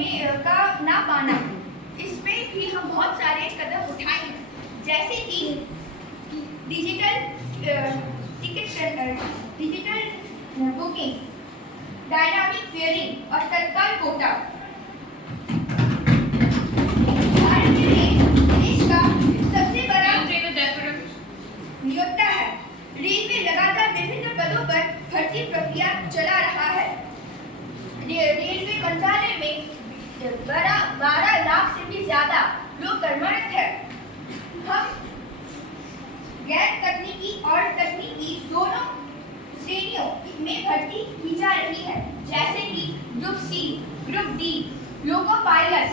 में का ना पाना, इसमें भी हम बहुत सारे कदम उठाए हैं, जैसे कि डिजिटल बुकिंग, डायनामिक फेयरिंग और तत्काल कोटा। भारत में देश का सबसे बड़ा नियोक्ता है। रेलवे लगातार विभिन्न पदों पर भर्ती प्रक्रिया चला रहा है। रेलवे मंत्रालय में 12 लाख से भी ज्यादा लोग कर्मरत है। हम गैर तकनीकी और तकनीकी दोनों श्रेणियों में भर्ती की जा रही है, जैसे कि group C, group D, loco pilot,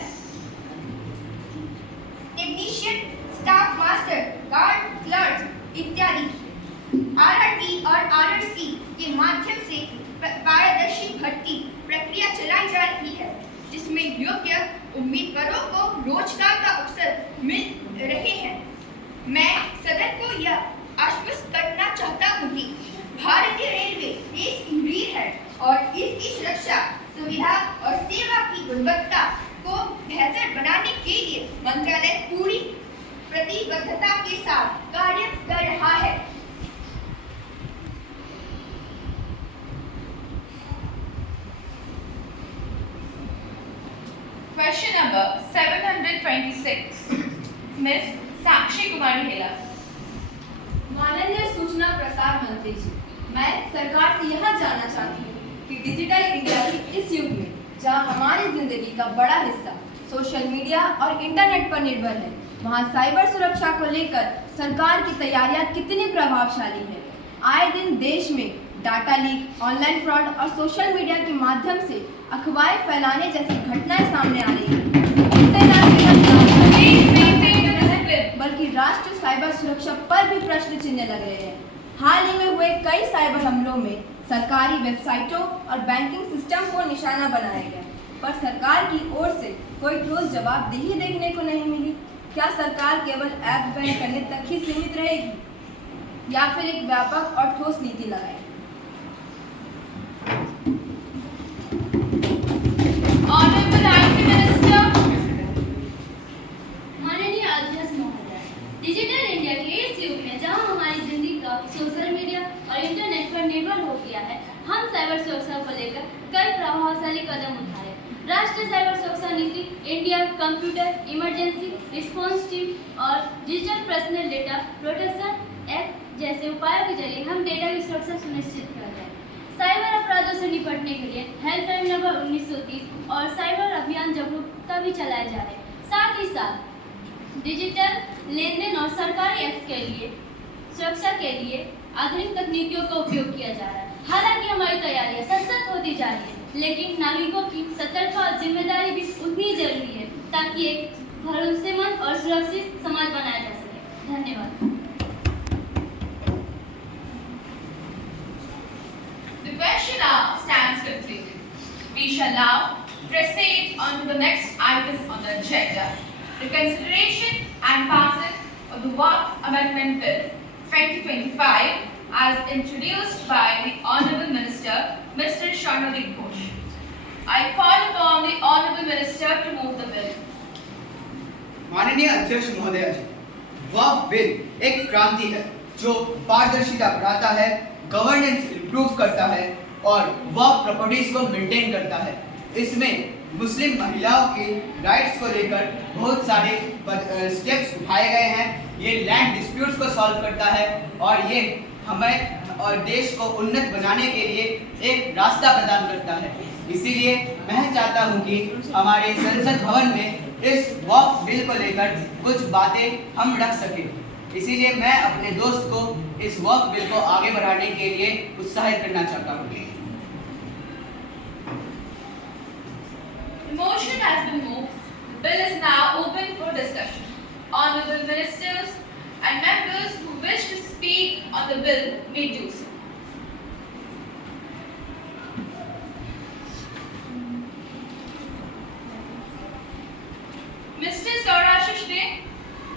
technician, staff master, guard clerk इत्यादि। आरआरबी और आरआरसी के माध्यम से पारदर्शी भर्ती प्रक्रिया चलाई जा रही है, जिसमें योग्य उम्मीदवारों को रोजगार का अवसर मिल रहे हैं। मैं सदन को यह आश्वस्त करना चाहता हूँ कि भारतीय रेलवे देश की रीढ़ है और इसकी सुरक्षा, सुविधा और सेवा की गुणवत्ता को बेहतर बनाने के लिए मंत्रालय पूरी प्रतिबद्धता के साथ कार्य कर रहा है। Question number 726, Ms. साक्षी कुमारी हेला। माननीय सूचना प्रसार मंत्री जी, मैं सरकार से यह जानना चाहती हूँ कि डिजिटल इंडिया के इस युग में जहाँ हमारी जिंदगी का बड़ा हिस्सा सोशल मीडिया और इंटरनेट पर निर्भर है, वहाँ साइबर सुरक्षा को लेकर सरकार की तैयारियाँ कितनी प्रभावशाली है। आए दिन देश में डाटा लीक, ऑनलाइन फ्रॉड और सोशल मीडिया के माध्यम से अफवाहें फैलाने जैसी घटनाएं सामने आ रही हैं। बल्कि राष्ट्रीय साइबर सुरक्षा पर भी प्रश्न चिन्ह लग रहे हैं। हाल ही में हुए कई साइबर हमलों में सरकारी वेबसाइटों और बैंकिंग सिस्टम को निशाना बनाया गया, पर सरकार की ओर से कोई ठोस जवाबदेही देखने को नहीं मिली। क्या सरकार केवल ऐप बैन करने तक ही सीमित रहेगी या फिर एक व्यापक और ठोस नीति लगाएगी? माननीय अध्यक्ष महोदय, डिजिटल इंडिया के इस युग में जहां हमारी जिंदगी का सोशल मीडिया और इंटरनेट पर निर्भर हो गया है, हम साइबर सुरक्षा को लेकर कई प्रभावशाली कदम उठाए। राष्ट्रीय साइबर सुरक्षा नीति, India computer emergency response team और digital personal data protection act जैसे उपायों के जरिए हम डेटा की सुरक्षा सुनिश्चित कर रहे हैं। साइबर अपराधों से निपटने के लिए हेल्पलाइन नंबर 1930 और साइबर अभियान जागरूकता भी चलाए जा रहे हैं। साथ ही साथ डिजिटल लेनदेन और सरकारी ऐप्स के लिए सुरक्षा के लिए आधुनिक तकनीकों का उपयोग किया जा रहा है। हालांकि हमारी तैयारियां सशक्त होती जा रही है, लेकिन नागरिकों की सतर्कता और जिम्मेदारी भी उतनी जरूरी है ताकि एक भरोसेमंद और सुरक्षित समाज बनाया जा सके। धन्यवाद। The question now stands completed. We shall now proceed on to the next item on the agenda, the consideration and passing of the Waqf Amendment Bill 2025 as introduced by the Honourable Minister, Mr. Sharnodik Ghosh. I call upon the Honourable Minister to move the bill. माननीय अध्यक्ष महोदय जी, वक्फ bill एक क्रांति है जो पारदर्शिता बढ़ाता है, गवर्नेंस इंप्रूव करता है और वक्फ प्रॉपर्टीज को मेंटेन करता है। इसमें मुस्लिम महिलाओं के राइट्स को लेकर बहुत सारे स्टेप्स उठाए गए हैं। ये लैंड डिस्प्यूट्स को सॉल्व करता है और ये हमें और देश को उन्नत बनाने के लिए एक रास्ता प्रदान करता है। इसीलिए मैं चाहता हूँ कि हमारे संसद भवन में इस वक्फ बिल को लेकर कुछ बातें हम रख सकें। इसीलिए मैं अपने दोस्त को इस वक्फ बिल को आगे बढ़ाने के लिए उत्साहित करना चाहता हूँ। The motion has been moved. The bill is now open for discussion. Honourable ministers and members who wish to speak on the bill may do so.